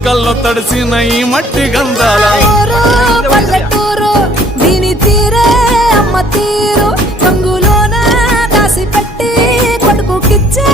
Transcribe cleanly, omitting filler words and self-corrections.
కల్లో తడిసిన ఈ మట్టి గంధాల పల్లెటూరు దీని తీరే అమ్మ తీరు రంగులోన దాసి పెట్టి కొడుకుకిచ్చే